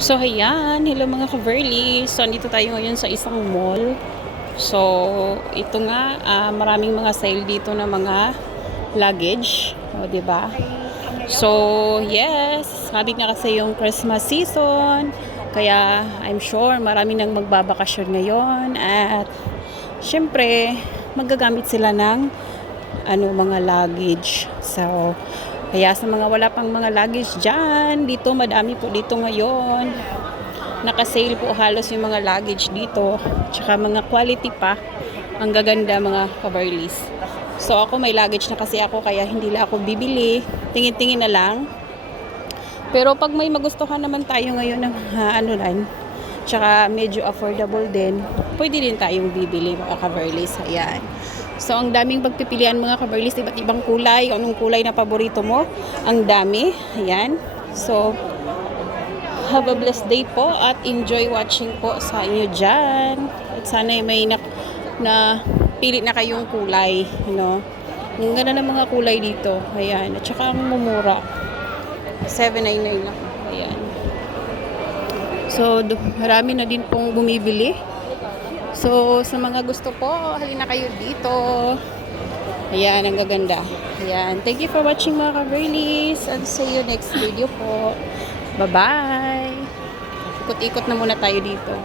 So, ayan. Hello mga ka-Verly. So, andito tayo ngayon sa isang mall. So, ito nga, maraming mga sale dito na mga luggage. O, diba? So, yes. Sabi nga kasi yung Christmas season. Kaya, I'm sure marami nang magbabakasyon ngayon. At, syempre, magagamit sila ng mga luggage. So, kaya sa mga wala pang mga luggage dyan, dito madami po dito ngayon. Naka-sale po halos yung mga luggage dito. Tsaka mga quality pa. Ang gaganda mga ka-Verlies. So ako may luggage na kasi ako kaya hindi lang ako bibili. Tingin-tingin na lang. Pero pag may magustuhan naman tayo ngayon ng tsaka medyo affordable din, pwede din tayong bibili mga ka-Verlies. Ayan. So, ang daming pagpipilian mga ka-Verlies, iba't ibang kulay. Anong kulay na paborito mo? Ang dami. Ayan. So, have a blessed day po at enjoy watching po sa inyo dyan. At sana may na pili na kayong kulay. Ang ganda ng mga kulay dito. Ayan. At saka ang mumura. 799 lang. Ayan. So, marami na din pong bumibili. So, sa mga gusto po, halina kayo dito. Ayan, ang gaganda. Ayan. Thank you for watching mga ka-Verlies. And see you next video po. Bye-bye. Ikot-ikot na muna tayo dito.